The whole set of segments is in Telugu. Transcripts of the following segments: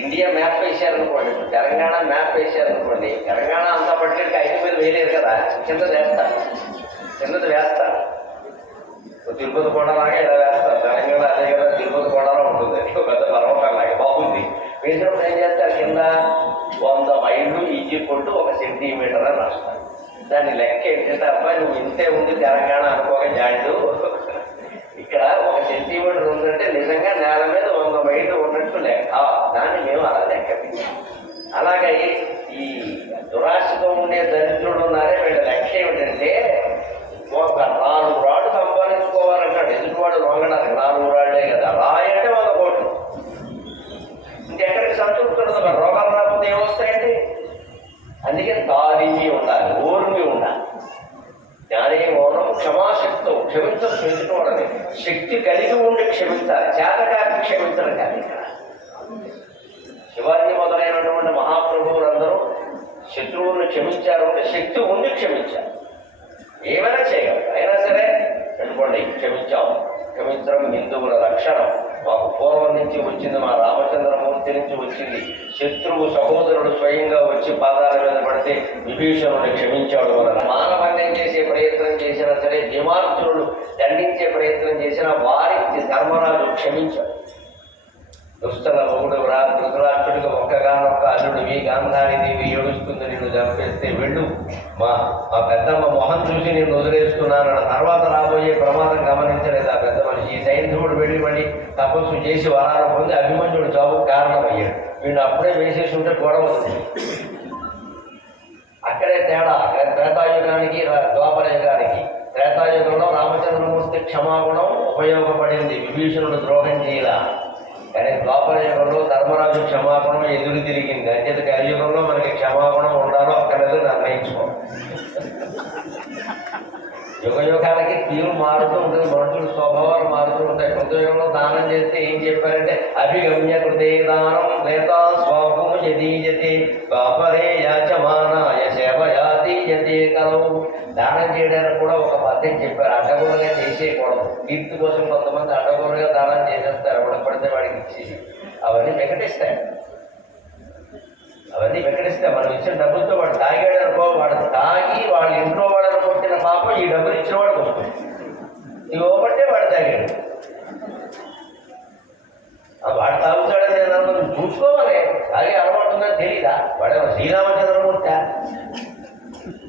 ఇండియా మ్యాప్ వేసారనుకోండి ఇప్పుడు తెలంగాణ మ్యాప్ వేసారనుకోండి తెలంగాణ అంతా పట్టుకెళ్ళి ఐదు మీద వేయలేరు కదా కింద వేస్తారు చిన్నది వేస్తారు తిరుపతి కొండలాగా ఇలా వేస్తారు తెలంగాణ అదే కదా తిరుపతి కొండలో ఉంటుంది. ఒక పెద్ద పర్వతంలాగా బాగుంది. వేసినప్పుడు ఏం చేస్తారు కింద వంద మైళ్ళు ఈజీ కొట్టు ఒక సెంటీమీటర్ అని రాస్తారు. దాన్ని లెక్క ఏంటంటే అబ్బాయి నువ్వు ఇంతే ఉంది తెలంగాణ అనుకోక జాయింట్ ఇక్కడ ఒక సెంటీమీటర్ ఉందంటే నిజంగా నేల మీద వంద మైళ్ళు అందుకే తారీమి ఉండాలి ఓర్మి ఉండాలి. జ్ఞానే మౌనం క్షమాశక్తం క్షమించడం క్షమించుకోవడమే. శక్తి కలిగి ఉండి క్షమించాలి చేతకాకి క్షమించడం కాదు ఇక్కడ. శివాజీ మొదలైనటువంటి మహాప్రభువులందరూ శత్రువులను క్షమించారు అంటే శక్తి ఉండి క్షమించారు ఏమైనా చేయగలరు అయినా సరే అనుకోండి క్షమించాం క్షమించడం హిందువుల లక్షణం. మాకు పూర్వం నుంచి వచ్చింది మా రామచంద్రమూర్తి నుంచి వచ్చింది. శత్రువు సహోదరుడు స్వయంగా వచ్చి పాదాల మీద పడితే విభీషణుడు క్షమించాడు వలన మానవన్యం చేసే ప్రయత్నం చేసినా సరే దిమార్తులు దండించే ప్రయత్నం చేసినా వారికి ధర్మరాజు క్షమించాడు. దుష్టల మొగుడు రా ధృతరాష్ట్రుడికి ఒక్కగానొక్క అల్లుడివి గాంధారి దేవి ఏడుస్తుంది నిన్ను చంపేస్తే వెళ్ళు. మా మా పెద్దమ్మ మొహం చూసి నేను వదిలేస్తున్నాను తర్వాత రాబోయే ప్రమాదం గమనించలేదు ఆ ఇంద్రుడు వెళ్ళి మళ్ళీ తపస్సు చేసి వరాలు పొంది అభిమన్యుడు చావుకు కారణమయ్యాడు వీడు అప్పుడే వేసేసి ఉంటే గొడవ వస్తుంది అక్కడే తేడా. అక్కడ త్రేతాయుగానికి ద్వాపరయుగానికి. త్రేతాయుగంలో రామచంద్రమూర్తి క్షమాగుణం ఉపయోగపడింది. విభీషణుడు ద్రోహం చేయలా. కానీ ద్వాపరయుగంలో ధర్మరాజు క్షమాగుణం ఎదురు తిరిగింది. అంచేత కలియుగంలో మనకి క్షమాగుణం ఉండాలో అక్కడ నిర్ణయించుకో. యుగయుగాలకి తీరు మారుతూ ఉంటుంది. మనుషుల స్వభావాలు మారుతూ ఉంటాయి. కృతయుగంలో దానం చేస్తే ఏం చెప్పారంటే అభిగమ్య కృతే దానం నేతా స్వాహం యదీయతే పాపరే యాచమానాయ సేవయాదీయతే కలవు. దానం చేయడానికి కూడా ఒక పద్ధతి చెప్పారు. అడ్డగోలుగా చేసేయకూడదు. కీర్తి కోసం కొంతమంది అడ్డగోలుగా దానం చేసేస్తారు. అప్పుడు పడితే వాడికి ఇచ్చేసి. అవన్నీ వికటిస్తాయి అవన్నీ వికటిస్తాయి మనం ఇచ్చిన డబ్బులతో వాడు తాగాడు అనుకో వాడు తాగి వాళ్ళ ఇంట్లో ఈ డబ్బులు ఇచ్చిన వాడికి వస్తుంది ఇవ్వబట్టే వాడు తాగాడు. వాడు తాగుతాడని నేను అనుకున్నాను చూసుకోవాలి. అలాగే అలవాటు ఉందని తెలియదా వాడేమో శ్రీరామచంద్రమూర్తి?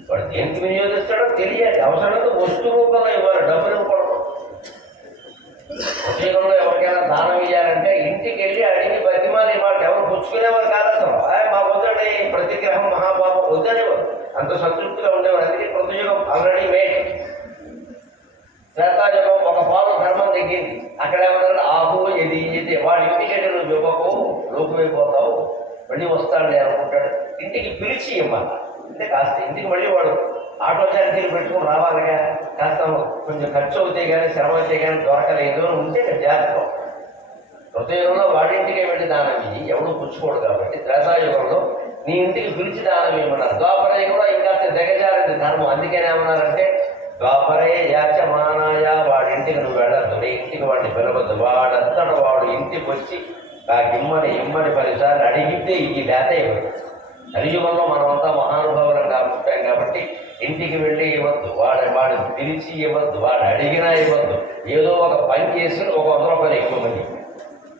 వాడు దేనికి వినియోగిస్తాడో తెలియాలి. అవసరంతో వస్తు రూపంలో ఇవ్వాలి డబ్బులు ఇవ్వకూడదు. ఉద్యోగంలో ఎవరికైనా దానం ఇవ్వాలంటే ఇంటికి వెళ్ళి అడిగి బతిమాలి. వాళ్ళు ఎవరు పుచ్చుకునేవారు కాదు అసలు మా వద్దండి ప్రతిగ్రహం మహాపాపం వద్దనేవారు అంత సంతృప్తిగా ఉండేవారు అందుకే కృతయుగం ఆల్రెడీ మేడ్ త్రేతాయుగం ఒక పాలు ధర్మం తగ్గింది అక్కడ ఏమన్నారు ఆకు ఎది ఇది వాడి ఇంటికి నువ్వు ఇవ్వకు లోకమైపోతావు మళ్ళీ వస్తాడు అనుకుంటాడు. ఇంటికి పిలిచి ఇవ్వాలి అంటే కాస్త ఇంటికి మళ్ళీ వాడు ఆటో ఛార్జీలు పెట్టుకుని రావాలిగా. కాస్త కొంచెం ఖర్చు అవుతాయి కానీ శ్రమ అయితే కానీ దొరకలేదు అని ఉంటే ఇక్కడ జాగ్రత్త. హృదయంలో వాడింటికే వెళ్ళి దానం ఇయ్యి. ఎవడు పుచ్చుకోడు కాబట్టి త్రేతాయుగంలో నీ ఇంటికి పిలిచి దానం ఇవ్వమన్నారు. ద్వాపర కూడా ఇంకా దిగజారింది ధర్మం. అందుకని ఏమన్నారంటే ద్వాపరే యాచమానాయ వాడింటికి నువ్వు వెళ్ళద్దు. నీ ఇంటికి వాడిని పిలవద్దు. వాడంతట వాడు ఇంటికి వచ్చి ఆ ఇమ్మని ఇమ్మని పదిసార్లు అడిగితే ఇది లేత ఇవ్వదు కలియుగంలో మనమంతా మహానుభావులం కాబట్టాం కాబట్టి ఇంటికి వెళ్ళి ఇవ్వద్దు. వాడు వాడు పిలిచి ఇవ్వద్దు. వాడు అడిగినా ఇవ్వద్దు. ఏదో ఒక పని చేసి ఒక వంద రూపాయలు ఎక్కువ మంది.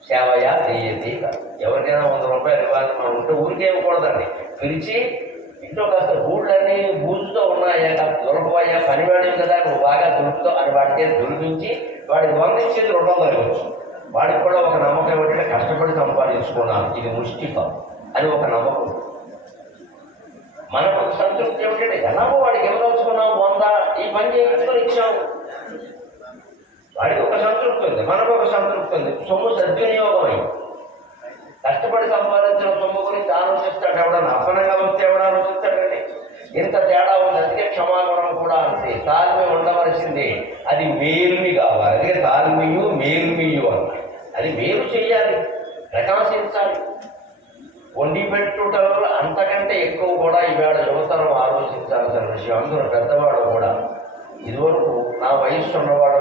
సేవయా చెయ్యది ఎవరికైనా వంద రూపాయలు ఇవ్వాలి మనం ఉంటే ఊరికే ఇవ్వకూడదండి. పిలిచి ఇంట్లో కాస్త గూళ్ళన్నీ బూజుతో ఉన్నాయా కాస్త దొరకవయ్యా పనివాడివి కదా నువ్వు బాగా దొరుకుతావు అని వాడికి దొరికించి వాడికి వంద ఇచ్చేది రెండు వందలు ఇవ్వచ్చు. వాడికి కూడా ఒక నమ్మకం ఏమిటంటే కష్టపడి సంపాదించుకున్నాను. ఇది ముష్టికం. అని ఒక నమ్మకం. మనకు సంతృప్తి ఏమిటంటే ఎలాగో వాడికి ఇవ్వదలుచుకున్నాం వంద ఈ పని చేయించుకొని ఇచ్చాము వాడికి ఒక సంతృప్తి ఉంది మనకు ఒక సంతృప్తి ఉంది సొమ్ము సద్వినియోగం అయింది కష్టపడి సంపాదించిన సొమ్ము గురించి ఆలోచిస్తాడు ఎవడన్నా అపనంగా వస్తే ఎవడ ఆలోచిస్తాడండి? ఇంత తేడా ఉంది అందుకే క్షమాగుణం కూడా అంతే. తాల్మి ఉండవలసిందే. అది మేల్మి కావాలి. అందుకే తాల్మియు మేల్మియు అన్నాడు అది మేలు చేయాలి ప్రకాశించాలి వండి పెట్టుటలో అంతకంటే ఎక్కువ కూడా ఈవేళ యువతరం ఆలోచించాల్సిన విషయం. అందులో పెద్దవాడు కూడా ఇదివరకు నా వయస్సు ఉన్నవాడు